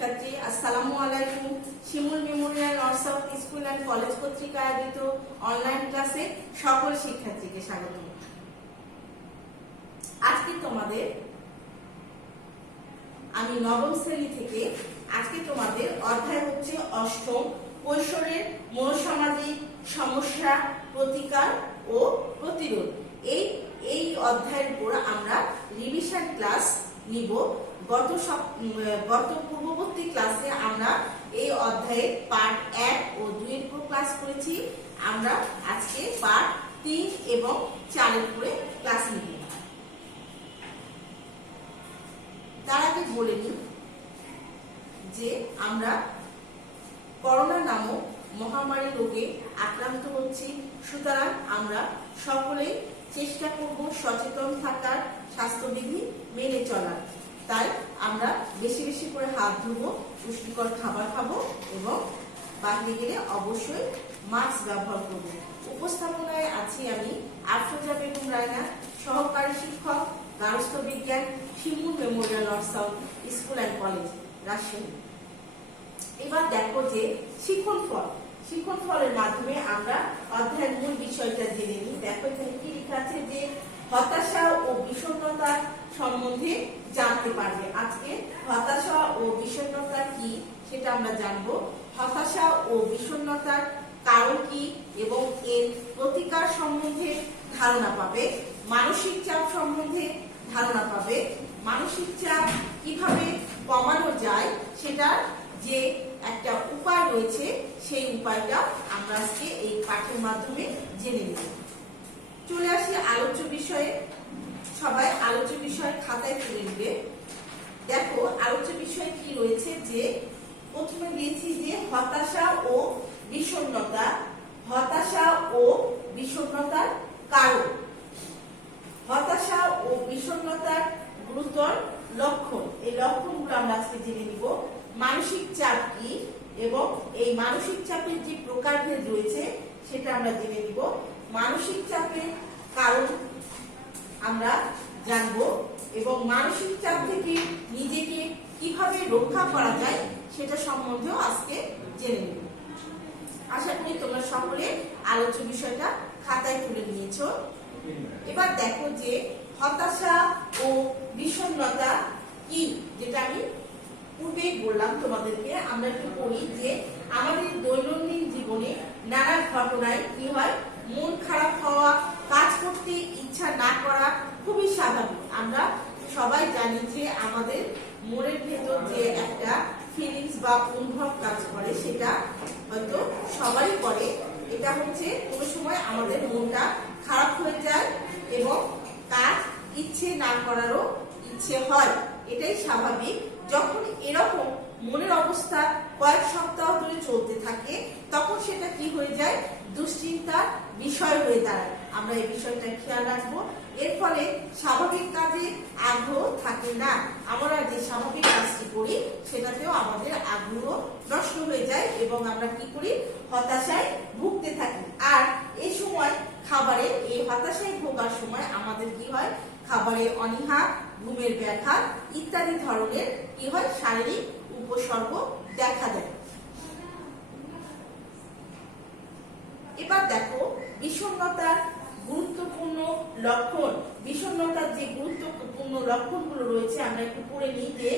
শিক্ষার্থী, আসসালামু আলাইকুম। Shimul memorial north south school and college কর্তৃক আয়োজিত অনলাইন ক্লাসে সকল শিক্ষার্থীকে স্বাগত। আজকে তোমাদের আমি নবম শ্রেণী থেকে আজকে তোমাদের অধ্যায় হচ্ছে অষ্টম, কৈশোরের মনোসামাজিক সমস্যা, প্রতিকার ও প্রতিরোধ। এই অধ্যায়ের উপর আমরা রিভিশন ক্লাস নিব। গত পূর্ববর্তী ক্লাসে আমরা এই অধ্যায়ের পার্ট 1 ও 2 এর উপর ক্লাস করেছি। আমরা আজকে পার্ট 3 এবং 4 এর উপরে ক্লাস নিব। তার আগে বলে নিই যে আমরা করোনা নামক মহামারী রোগে আক্রান্ত হচ্ছি, সুতরাং আমরা সকলেই চেষ্টা করব সচেতন থাকার, স্বাস্থ্যবিধি মেনে চলার। তাই আমরা বেশি বেশি করে হাত ধুবো, পুষ্টিকর খাবার খাবো এবং বাইরে গেলে অবশ্যই মাস্ক ব্যবহার করব। উপস্থাপনায় আছি আমি আফরোজা বেগম রায়না, সহকারী শিক্ষক, গার্হস্থ্য বিজ্ঞান, Shimul memorial north south school and college, Rajshahi. এবার দেখো যে শিক্ষণ ফলের মাধ্যমে আমরা অধ্যায়ের মূল বিষয়টা জেনে নিই। দেখো এখানে কি লেখা আছে যে হতাশা ও বিষণ্ণতা সম্বন্ধে জানতে পারবে। আজকে হতাশা ও বিষণ্ণতা কি সেটা আমরা জানবো। হতাশা ও বিষণ্ণতার কারণ কি এবং এর প্রতিকার সম্বন্ধে ধারণা পাবে। মানসিক চাপ সম্বন্ধে ধারণা পাবে। মানসিক চাপ কিভাবে কমানো যায় সেটা যে একটা উপায় রয়েছে, সেই উপায়টা আমরা আজকে এই পাঠের মাধ্যমে জেনে নেব। চলে আসি আলোচ্য বিষয়ে। সবাই আলোচ্য বিষয় খাতায় তুলে নেবে। দেখো আলোচ্য বিষয় কি রয়েছে, যে প্রথমে দিয়েছি যে হতাশা ও বিষণ্ণতা। হতাশা ও বিষণ্ণতার কারণ, হতাশা ও বিষণ্ণতার গুরুতর লক্ষণ। এই লক্ষণগুলো আমরা আজকে জেনে নিব। মানসিক চাপ কি এবং এই মানসিক চাপের যে প্রকারভেদ রয়েছে সেটা আমরা জেনে নিব। মানসিক চাপের কারণ আমরা জানবো এবং মানসিক চাপ থেকে নিজেকে কিভাবে রক্ষা করা যায় সেটা সম্বন্ধেও আজকে জেনে নেব। আশা করি তোমরা সকলে আলোচ্য বিষয়টা খাতায় তুলে নিয়েছো। এবার দেখো যে হতাশা ও বিষণ্ণতা কি, যেটা আমি পূর্বেই বললাম তোমাদেরকে। আমরা একটু পড়ি যে আমাদের দৈনন্দিন জীবনে নানা ঘটনায় কি হয়, মন খারাপ হওয়া, কাজ করতে ইচ্ছা না করা খুবই স্বাভাবিক। আমরা সবাই জানি যে আমাদের মনের ভেতর যে একটা ফিলিংস বা অনুভব কাজ করে, সেটা হয়তো সবাই করে। এটা হচ্ছে কোনো সময় আমাদের মনটা খারাপ হয়ে যায় এবং কাজ ইচ্ছে না করারও ইচ্ছে হয়, এটাই স্বাভাবিক। যখন এরকম মনের অবস্থা কয়েক সপ্তাহ ধরে চলতে থাকে, তখন সেটা কি হয়ে যায়, দুশ্চিন্তার বিষয় হয়ে দাঁড়ায়। আমরা এই বিষয়টা খেয়াল রাখবো। এর ফলে স্বাভাবিক কাজে আগ্রহ থাকে না। আমরা যে স্বাভাবিক কাজটি করি সেটাতেও আমাদের আগ্রহ নষ্ট হয়ে যায় এবং আমরা কি করি, হতাশায় ভুগতে থাকি। আর এই সময় খাবারে, এই হতাশায় ভোগার সময় আমাদের কি হয়, খাবারে অনীহা, ঘুমের ব্যাঘাত ইত্যাদি ধরনের কি হয়, শারীরিক উপসর্গ দেখা দেয়। এবার দেখো বিষণ্ণতার গুরুত্বপূর্ণ লক্ষণ। বিষণ্ণতার যে গুরুত্বপূর্ণ লক্ষণগুলো রয়েছে আমরা একটু পড়ে নিই। যে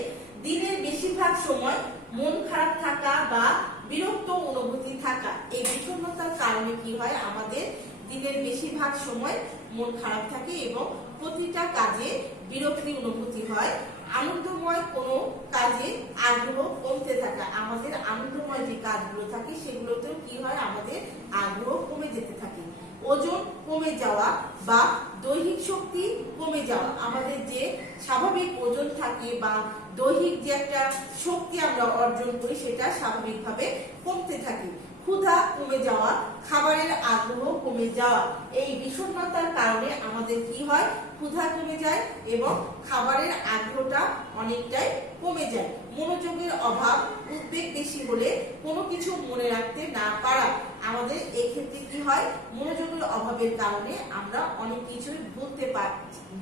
দিনের বেশিরভাগ সময় মন খারাপ থাকা বা বিরক্ত অনুভূতি থাকা। এই বিষণ্ণতার কারণে কি হয়, আমাদের দিনের বেশিরভাগ সময় মন খারাপ থাকে এবং প্রতিটা কাজে বিরক্তি অনুভূতি হয়। আনন্দময় কোনো কাজে আগ্রহ কমতে থাকা, আমাদের আনন্দময় যে কাজগুলো থাকে সেগুলোতেও কি হয়, আমাদের আগ্রহ কমে যেতে থাকে। ওজন কমে যাওয়া বা দৈহিক শক্তি কমে যাওয়া, আমাদের যে স্বাভাবিক ওজন থাকে বা দৈহিক যে একটা শক্তি আমরা অর্জন করি সেটা স্বাভাবিকভাবে কমতে থাকে। ক্ষুধা কমে যাওয়া, খাবারের আগ্রহ কমে যাওয়া। এই বিষণ্ণতার কারণে আমাদের কি হয়, ক্ষুধা কমে যায় এবং খাবারের আগ্রহটা অনেকটাই কমে যায়। মনোযোগের অভাব, উদ্বেগ বেশি হলে কোনো কিছু মনে রাখতে না পারা, আমাদের এক্ষেত্রে কি হয়, মনোযোগের অভাবের কারণে আমরা অনেক কিছুই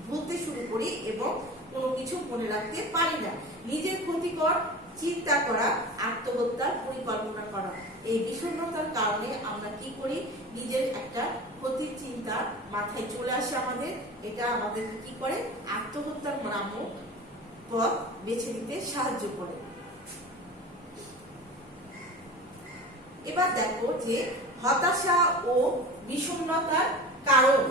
ভুলতে শুরু করি এবং কোনো কিছু মনে রাখতে পারি না। নিজের ক্ষতিকর চিন্তা করা, আত্মহত্যার পরিকল্পনা করা। এই বিষণ্ণতার কারণে আমরা কি করি, নিজের একটা ক্ষতির চিন্তা মাথায় চলে আসে আমাদের, এটা আমাদেরকে কি করে, আত্মহত্যার নামক পথ বেছে নিতে সাহায্য করে। এবার দেখো যে হতাশা ও বিষণ্ণতার কারণ,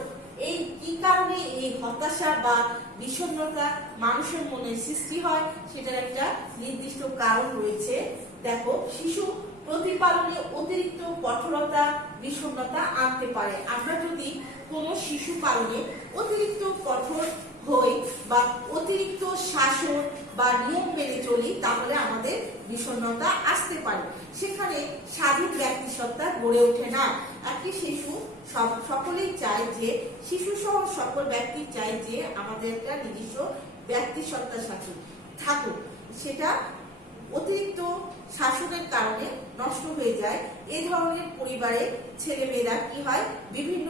এই কি কারণে এই হতাশা বা বিষণ্ণতা মানুষের মনে সৃষ্টি হয় সেটার একটা নির্দিষ্ট কারণ রয়েছে। দেখো, শিশু প্রতিপালনে অতিরিক্ত কঠোরতা বিষণ্ণতা আনতে পারে। আমরা যদি কোনো শিশু পালনে অতিরিক্ত কঠোর হই বা অতিরিক্ত শাসন বা নিয়ম মেনে চলি, তাহলে আমাদের বিষণ্ণতা আসতে পারে। সেখানে স্বাধীন ব্যক্তিসত্তা গড়ে ওঠে না। একটি শিশু সকলেই চায় যে, শিশু সহ সকল ব্যক্তি চায় যে আমাদের একটা নিজস্ব ব্যক্তিসত্তা থাকুক, সেটা অতিরিক্ত শাসনের কারণে নষ্ট হয়ে যায়। এই ধরনের পরিবারে ছেলেমেয়েরা কি হয়, বিভিন্ন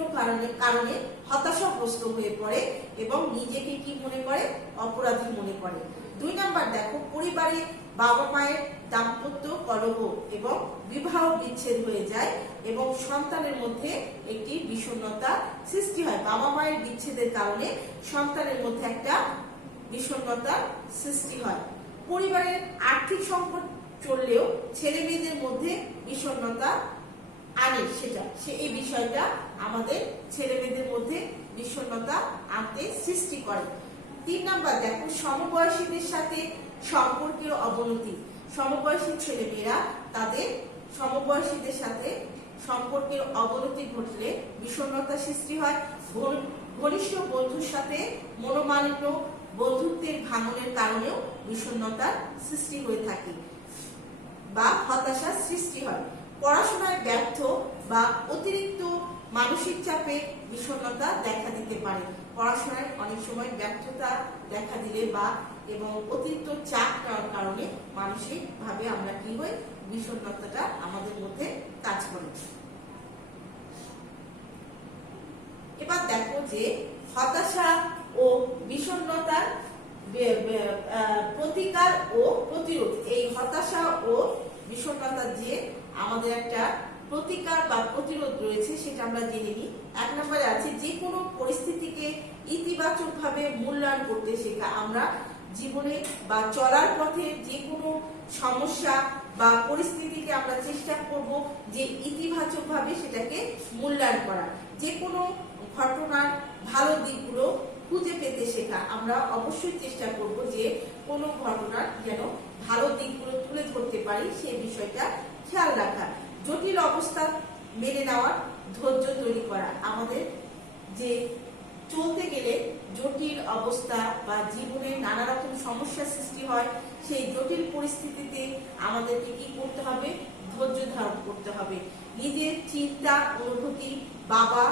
কারণে হতাশাগ্রস্ত হয়ে পড়ে এবং নিজেকে কি মনে করে, অপরাধী মনে করে। 2 নাম্বার দেখো, পরিবারে বাবা মায়ের দাম্পত্য কলহ এবং বিবাহ বিচ্ছেদ হয়ে যায় এবং সন্তানের মধ্যে একটি বিষণ্ণতা সৃষ্টি হয়। বাবা মায়ের বিচ্ছেদের কারণে সন্তানের মধ্যে একটা বিষণ্ণতা সৃষ্টি হয়। পরিবারের আর্থিক সংকট চললেও ছেলে মেয়েদের মধ্যে বিষণ্ণতা আনে, এই বিষয়টা আমাদের ছেলে মেয়েদের মধ্যে বিষণ্ণতা আনতে সৃষ্টি করে। 3 নাম্বার দেখো, সমবয়সীদের সাথে সম্পর্কের অবনতি। সমবয়সী ছেলে মেয়েরা তাদের সমবয়সীদের সাথে সম্পর্কের অবনতি ঘটলে বিষণ্ণতা সৃষ্টি হয়। ঘনিষ্ঠ বন্ধুর সাথে মনোমালিন্য, বন্ধুত্বের ভাঙনের কারণেও বিষণ্ণতার সৃষ্টি হয়ে থাকে বা হতাশার সৃষ্টি হয়। পড়াশোনায় ব্যর্থ বা অতিরিক্ত মানসিক চাপে বিষণ্ণতা দেখা দিতে পারে। পড়াশোনায় অনেক সময় ব্যর্থতা দেখা দিলে বা এবং অতিরিক্ত চাপ নেওয়ার কারণে মানসিক ভাবে আমরা কি হই, বিষণ্ণতাটা আমাদের মধ্যে কাজ করে। এবার দেখো যে হতাশা ও বিষণ্ণতার প্রতিকার ও প্রতিরোধ। এই হতাশা ও বিষণ্ণতার যে আমাদের একটা প্রতিকার বা প্রতিরোধ রয়েছে সেটা আমরা জেনে নিই। 1 নম্বরে আছে, যে কোনো পরিস্থিতিকে ইতিবাচক ভাবে মূল্যায়ন করতে শেখা। আমরা জীবনে বা চলার পথে যে কোনো সমস্যা বা পরিস্থিতিকে আমরা চেষ্টা করব যে ইতিবাচক ভাবে সেটাকে মূল্যায়ন করা। যে কোনো ঘটনার ভালো দিকগুলো খুঁজে পেতে শেখা। আমরা অবশ্যই চেষ্টা করব যে কোনো ঘটনার যেন ভালো দিকগুলো তুলে ধরতে পারি, সেই বিষয়টা খেয়াল রাখা। জটিল অবস্থা মেনে নেওয়ার ধৈর্য তৈরি করা। আমাদের যে চলতে গেলে জটিল অবস্থা বা জীবনে নানা রকম সমস্যা সৃষ্টি হয়, সেই জটিল পরিস্থিতিতে আমাদেরকে কি করতে হবে, ধৈর্য ধারণ করতে হবে। নিজের চিন্তা অনুভূতি বাবা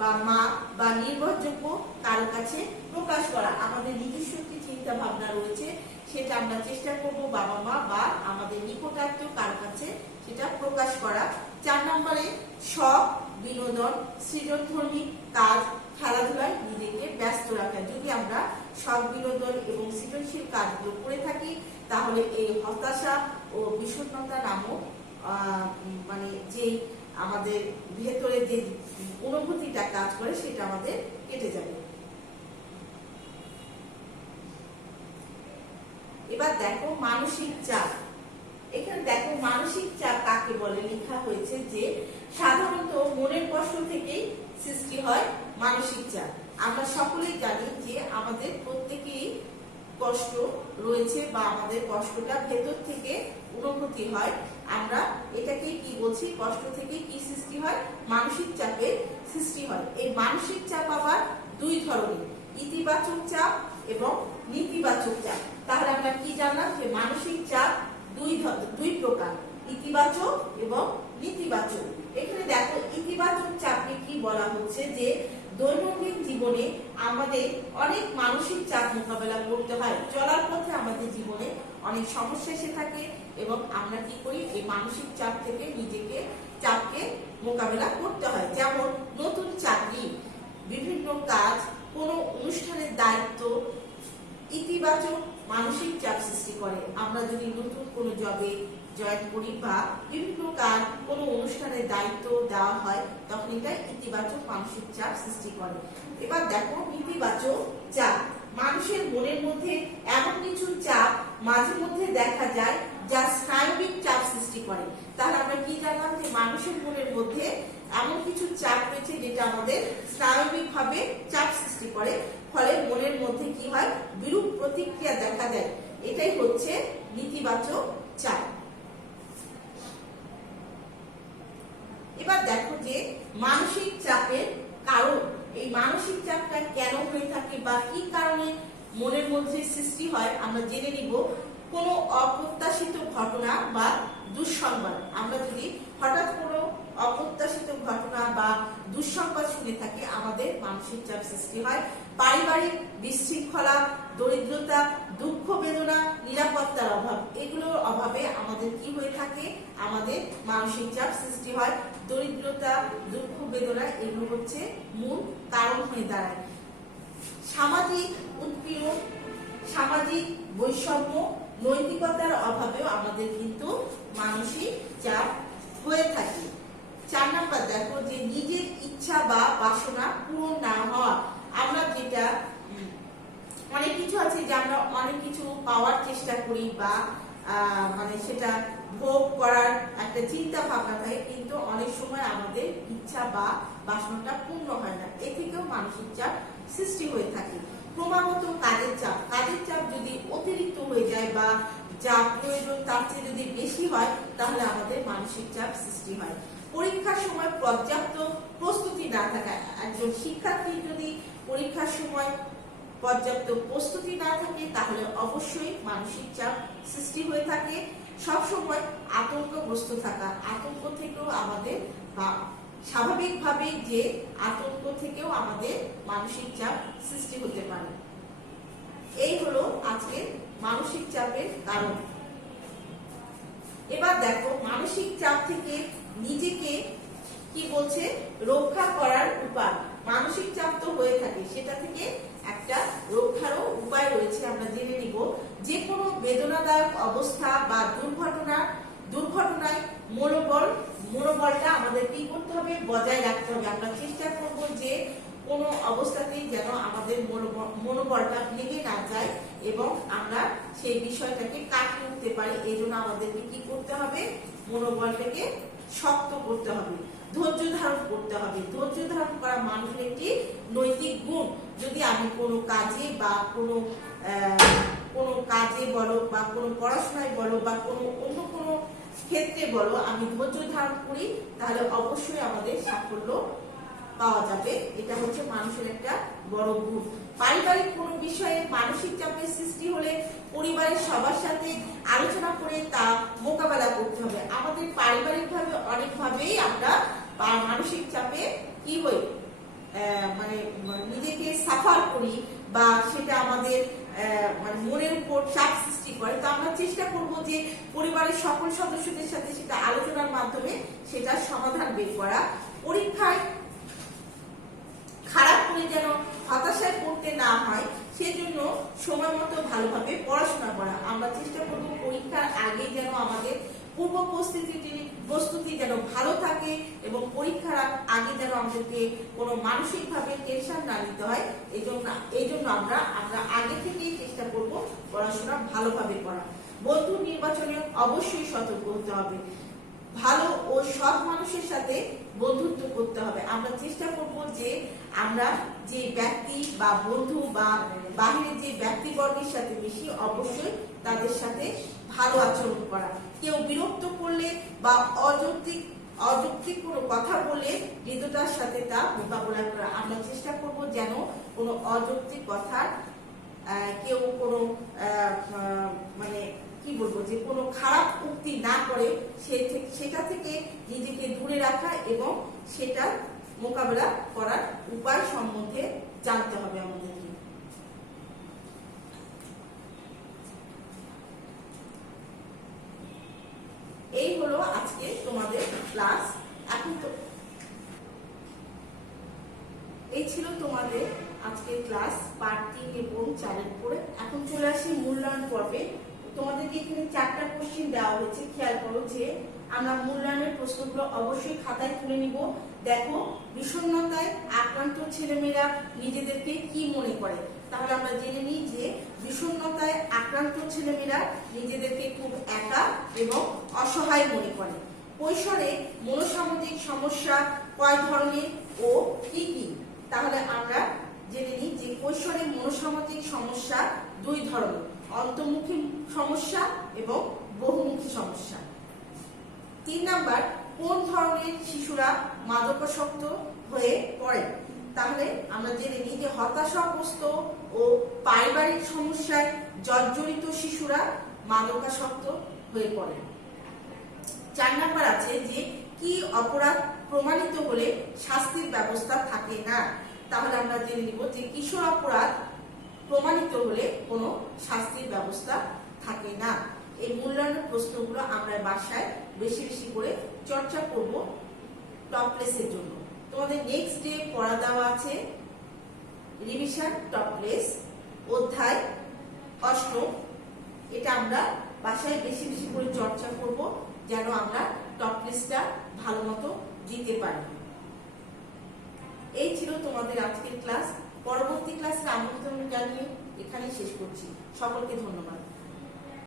বা মা বা নির্ভরযোগ্য কারো কাছে প্রকাশ করা। আমাদের নিজস্ব একটি চিন্তা ভাবনা রয়েছে, সেটা আমরা চেষ্টা করব বাবা মা বা আমাদের নিকটাত্মীয় কারো কাছে সেটা প্রকাশ করা। 4 নম্বরে শখ, বিনোদন, সৃজনধর্মী কাজ, খেলাধুলায় নিজেকে ব্যস্ত রাখা। যদি আমরা শখ, বিনোদন এবং সৃজনশীল কাজগুলো করে থাকি, তাহলে এই হতাশা ও বিষণ্ণতা নামক মানে যে আমাদের ভেতরে যে অনুভূতিটা কাজ করে সেটা আমাদের কেটে যাবে। এবার দেখো মানসিক চাপ। এখানে দেখো মানসিক চাপ কাকে বলে, লেখা হয়েছে যে সাধারণত মনের কষ্ট থেকেই সৃষ্টি হয় মানসিক চাপ। আমরা সকলেই জানি যে আমাদের প্রত্যেকেই কষ্ট রয়েছে বা আমাদের কষ্টটা ভেতর থেকে অনুভূতি হয়। আমরা এটাকে কি বলছি, কষ্ট থেকে কি সৃষ্টি হয়, মানসিক চাপের সৃষ্টি হয়। এই মানসিক চাপ আবার 2 ধরনের, ইতিবাচক চাপ এবং নেতিবাচক চাপ। তাহলে আমরা কি জানলাম যে মানসিক চাপ 2 প্রকার, ইতিবাচক এবং নেতিবাচক। এখানে দেখো ইতিবাচক চাপকে কি বলা হচ্ছে, যে দৈনন্দিন জীবনে আমাদের অনেক মানসিক চাপ মোকাবেলা করতে হয়। চলার পথে আমাদের জীবনে অনেক সমস্যা এসে থাকে এবং আমরা কি করি, এই মানসিক চাপ থেকে নিজেকে চাপকে মোকাবেলা করতে হয়। যেমন নতুন চাকরি, বিভিন্ন কাজ, কোনো অনুষ্ঠানের দায়িত্ব। ইতিবাচক মানসিক চাপ সৃষ্টি করে। আমরা যদি নতুন কোনো জবে জয়েন করি বা বিভিন্ন কোনো অনুষ্ঠানের দায়িত্ব দেওয়া হয়, তখন এটা ইতিবাচক মানসিক চাপ সৃষ্টি করে। এবার দেখো নেতিবাচক চাপ। মানুষের মনের মধ্যে এমন কিছু চাপ মাঝে মধ্যে দেখা যায় যা স্নায়বিক চাপ সৃষ্টি করে। তাহলে আমরা কি জানলাম যে মানুষের মনের মধ্যে এমন কিছু চাপ রয়েছে যেটা আমাদের স্নায়বিকভাবে চাপ সৃষ্টি করে, ফলে মনের মধ্যে কি হয়, বিরূপ প্রতিক্রিয়া দেখা দেয়। এটাই হচ্ছে নেতিবাচক চাপ। এবার দেখো যে মানসিক চাপের কারণ, এই মানসিক চাপটা কেন হয়ে থাকে বা কি কারণে মনের মধ্যে সৃষ্টি হয় আমরা জেনে নিব। কোনো অপ্রত্যাশিত ঘটনা বা দুঃসংবাদ, আমরা যদি হঠাৎ কোনো অপ্রত্যাশিত ঘটনা বা দুঃসংবাদ শুনে থাকি আমাদের মানসিক চাপ সৃষ্টি হয়। পারিবারিক বিশৃঙ্খলা, দরিদ্রতা, দুঃখ বেদনা, নিরাপত্তার অভাব, এগুলোর অভাবে আমাদের কি হয়ে থাকে, আমাদের মানসিক চাপ সৃষ্টি হয়। দরিদ্রতা, দুঃখ বেদনা এগুলো হচ্ছে মূল কারণ হয়ে দাঁড়ায়। সামাজিক উৎপীড়ন, সামাজিক বৈষম্য, নৈতিকতার অভাবেও আমাদের কিন্তু মানসিক চাপ হয়ে থাকে। 4 নাম্বার দেখো যে নিজের ইচ্ছা বা বাসনা পূরণ না হওয়া। আমরা যেটা অনেক কিছু আছে যে আমরা অনেক কিছু পাওয়ার চেষ্টা করি বা মানে সেটা ভোগ করার একটা চিন্তা ভাবনা থাকে, কিন্তু অনেক সময় আমাদের ইচ্ছা বা বাসনাটা পূর্ণ হয় না। এ থেকেও মানসিক চাপ সৃষ্টি হয়ে থাকে। ক্রমাগত কাজের চাপ যদি অতিরিক্ত হয়ে যায় বা যা প্রয়োজন তার চেয়ে যদি বেশি হয়, তাহলে আমাদের মানসিক চাপ সৃষ্টি হয়। পরীক্ষার সময় পর্যাপ্ত প্রস্তুতি না থাকা। একজন শিক্ষার্থী যদি পরীক্ষার সময় পর্যাপ্ত প্রস্তুতি না থাকে, তাহলে অবশ্যই মানসিক চাপ সৃষ্টি হয়ে থাকে। সব সময় আতঙ্কগ্রস্ত থাকা, আতঙ্ক থেকেও আমাদের বা স্বাভাবিকভাবে যে আতঙ্ক থেকেও আমাদের মানসিক চাপ সৃষ্টি হতে পারে। এই হলো আজকে মানসিক চাপের কারণ। এবার দেখো মানসিক চাপ থেকে নিজেকে কি বলছে, রক্ষা করার উপায়। মানসিক চাপ তো হয়ে থাকে, সেটা থেকে একটা রক্ষারও উপায় রয়েছে, আমরা জেনে নিব। যে কোনো বেদনাদায়ক অবস্থা বা দুর্ঘটনায় মনোবলটা আমাদের কি করতে হবে, বজায় রাখতে হবে। আমরা চেষ্টা করব যে কোনো অবস্থাতেই যেন আমাদের মনোবলটা ভেঙে না যায় এবং আমরা সেই বিষয়টাকে কাটিয়ে উঠতে পারি। এই জন্য আমাদেরকে কি করতে হবে, মনোবলটাকে শক্ত করতে হবে, ধৈর্য ধারণ করতে হবে। ধৈর্য ধারণ করা মানুষের একটি নৈতিক গুণ। যদি আমি কোনো কাজে বা কোনো কাজে বলো বা কোনো পড়াশোনায় বলো বা অন্য কোনো ক্ষেত্রে বলো, আমি ধৈর্য ধারণ করি, তাহলে অবশ্যই আমাদের সাফল্য পাওয়া যাবে। এটা হচ্ছে মানুষের একটা বড় গুণ। পারিবারিক কোনো বিষয়ে মানসিক চাপের সৃষ্টি হলে পরিবারের সবার সাথে আলোচনা করে তা মোকাবেলা করতে হবে। আমাদের পারিবারিকভাবে অনেকভাবেই আমরা মানসিক চাপে কি হই, মানে নিজেকে সাফার করি বা সেটা আমাদের মানে মনের উপর চাপ সৃষ্টি করে। তো আমরা চেষ্টা করব যে পরিবারের সকল সদস্যদের সাথে সেটা আলোচনার মাধ্যমে সেটা সমাধান বের করা। পরীক্ষায় খারাপ করে যেন হতাশায় পড়তে না হয়, সেজন্য সময় মতো ভালোভাবে পড়াশোনা করা। আমরা চেষ্টা করব পরীক্ষার আগে যেন আমাদের পূর্ব প্রস্তুতি যেন ভালো থাকে এবং পরীক্ষার আগে যেন আমাদেরকে কোনো মানসিকভাবে টেনশন না নিতে হয়। এই জন্য আমরা আগে থেকেই চেষ্টা করব পড়াশোনা ভালোভাবে করা। বন্ধু নির্বাচনে অবশ্যই সতর্ক হতে হবে। ভালো ও সৎ মানুষের সাথে বন্ধুত্ব করতে হবে। আমরা চেষ্টা করব যে আমরা যে ব্যক্তি বা বন্ধু বা বাহিরের যে ব্যক্তিবর্গের সাথে বেশি, অবশ্যই তাদের সাথে ভালো আচরণ করা। কেউ বিরক্ত করলে বা অযৌক্তিক কোনো কথা বলে হৃদয়তার সাথে তা মোকাবেলা করা। আমরা চেষ্টা করব যেন কোনো অযৌক্তিক কথা, কেউ কোনো মানে কি বলবো যে কোনো খারাপ উক্তি না করে সেটা থেকে নিজেকে দূরে রাখা এবং সেটা মোকাবেলা করার উপায় সম্বন্ধে জানতে হবে আমাদেরকে। এই হলো আজকে তোমাদের ক্লাস। এখন তো এই ছিল তোমাদের আজকের ক্লাস পার্ট 3 এবং 4 এর উপরে। এখন চলে আসি মূল্যায়ন পর্বে। তোমাদেরকে এখানে 4টা কোশ্চেন দেওয়া হয়েছে, খেয়াল করো যে আমরা মূল্যায়নের প্রশ্নগুলো অবশ্যই খাতায় তুলে নিব। দেখো, বিষণ্ণতায় আক্রান্ত ছেলেমেয়েরা নিজেদেরকে কি মনে করে, তাহলে আমরা জেনে নিই যে বিষণ্ণতায় আক্রান্ত ছেলেমেয়েরা নিজেদেরকে খুব একা এবং অসহায় মনে করে। কৈশোরে মনোসামাজিক সমস্যা কয় ধরনের ও কি কি, তাহলে আমরা জেনে নিই যে কৈশোরে মনোসামাজিক সমস্যা 2 ধরনের, অন্তর্মুখী সমস্যা এবং বহুমুখী সমস্যা। 3 নাম্বার, কোন ধরনের শিশুরা মাদকাসক্ত হয়ে পড়ে, তাহলে আমরা জেনে নিই যে হতাশাগ্রস্ত ও পারিবারিক সমস্যায় জর্জরিত শিশুরা মাদকাসক্ত হয়ে পড়ে। 4 নাম্বার আছে যে কি অপরাধ প্রমাণিত হলে শাস্তির ব্যবস্থা থাকে না, তাহলে আমরা জেনে নিব যে কিশোর অপরাধ প্রমাণিত হলে কোনো শাস্তির ব্যবস্থা থাকে না। এই মূল্যায়নের প্রশ্নগুলো আমরা বাসায় বেশি বেশি করে চর্চা করব টপ প্লেসের জন্য। তোমাদের নেক্সট ডে পড়া দেওয়া আছে রিভিশন টপ প্লেস অধ্যায় 8। এটা আমরা বাসায় বেশি বেশি করে চর্চা করব যেন আমরা টপ প্লেসটা ভালো মতো দিতে পারি। এই ছিল তোমাদের আজকের ক্লাস। পরবর্তী ক্লাসে আমন্ত্রণ জানিয়ে এখানে শেষ করছি। সকলকে ধন্যবাদ।